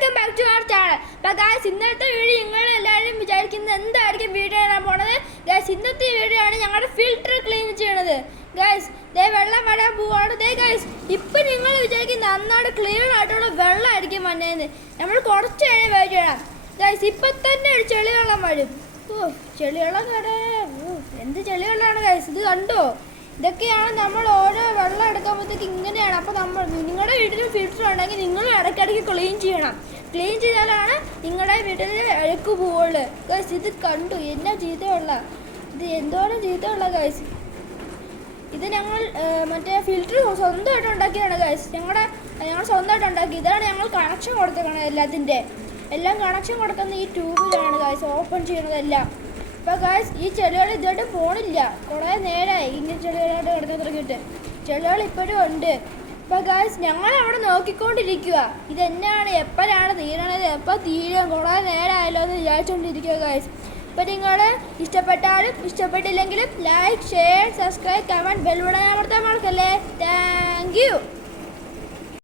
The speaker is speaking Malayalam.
Welcome back to our channel. അപ്പോൾ ഗൈസ് ഇന്നത്തെ വീഡിയോ നിങ്ങളെല്ലാവരും വിചാരിക്കുന്നത് എന്തായിരിക്കും വീഡിയോ ഇടാൻ പോണത്. ഗൈസ് ഇന്നത്തെ വീഡിയോ ആണ് ഞങ്ങളുടെ ഫിൽറ്റർ ക്ലീൻ ചെയ്യണത്. ഗൈസ് ദേ വെള്ളം വരാൻ പോവാണ്. ദേ ഗൈസ് ഇപ്പം നിങ്ങൾ വിചാരിക്കുന്നത് നന്നായിട്ട് ക്ലിയർ ആയിട്ടുള്ള വെള്ളമായിരിക്കും വന്നതെന്ന്. നമ്മൾ കുറച്ച് നേരം വെയിറ്റ് ചെയ്യണം. ഗൈസ് ഇപ്പം തന്നെ ഒരു ചെളിവെള്ളം വരും. ചെളിവെള്ളം എന്ത് ചെളിവെള്ളമാണ് ഗൈസ്, ഇത് കണ്ടോ? ഇതൊക്കെയാണ് നമ്മൾ ഓരോ വെള്ളം എടുക്കുമ്പോഴത്തേക്ക് ഇങ്ങനെയാണ്. അപ്പോൾ നമ്മൾ നിങ്ങളുടെ വീട്ടിലും ഫിൽറ്റർ ഉണ്ടെങ്കിൽ നിങ്ങൾ ഇടയ്ക്കിടയ്ക്ക് ക്ലീൻ ചെയ്യണം. ക്ലീൻ ചെയ്താലാണ് നിങ്ങളുടെ വീട്ടിൽ അഴുക്ക് പോവുള്ളൂ. ഗൈസ് ഇത് കണ്ടു എന്നാ ചീത്തയുള്ള, ഇത് എന്തോരം ചീത്തയുള്ള ഗൈസ്. ഇത് ഞങ്ങൾ മറ്റേ ഫിൽറ്റർ സ്വന്തമായിട്ട് ഉണ്ടാക്കിയാണ് ഗൈസ്. ഞങ്ങൾ സ്വന്തമായിട്ട് ഉണ്ടാക്കി. ഇതാണ് ഞങ്ങൾ കണക്ഷൻ കൊടുത്തേക്കണം. എല്ലാം കണക്ഷൻ കൊടുക്കുന്ന ഈ ട്യൂബിലാണ് ഗൈസ് ഓപ്പൺ ചെയ്യണതെല്ലാം. അപ്പോൾ ഗൈസ് ഈ ചെടികൾ ഇതുമായിട്ട് പോണില്ല. കുറേ നേരമായി ഇങ്ങനെ ചെടികളായിട്ട് കിടക്കാൻ തുടങ്ങിയിട്ട്. ചെടികൾ ഇപ്പോഴും ഉണ്ട്. അപ്പോൾ ഗൈസ് ഞങ്ങൾ അവിടെ നോക്കിക്കൊണ്ടിരിക്കുക, ഇതെന്നാണ് എപ്പോഴാണ് തീരണത്, എപ്പോൾ തീരും, കുറേ നേരമായല്ലോ എന്ന് വിചാരിച്ചുകൊണ്ടിരിക്കുക ഗൈസ്. അപ്പോൾ നിങ്ങൾ ഇഷ്ടപ്പെട്ടാലും ഇഷ്ടപ്പെട്ടില്ലെങ്കിലും like, share, subscribe, comment, bell button അമർത്താൻ മറക്കല്ലേ. Thank U.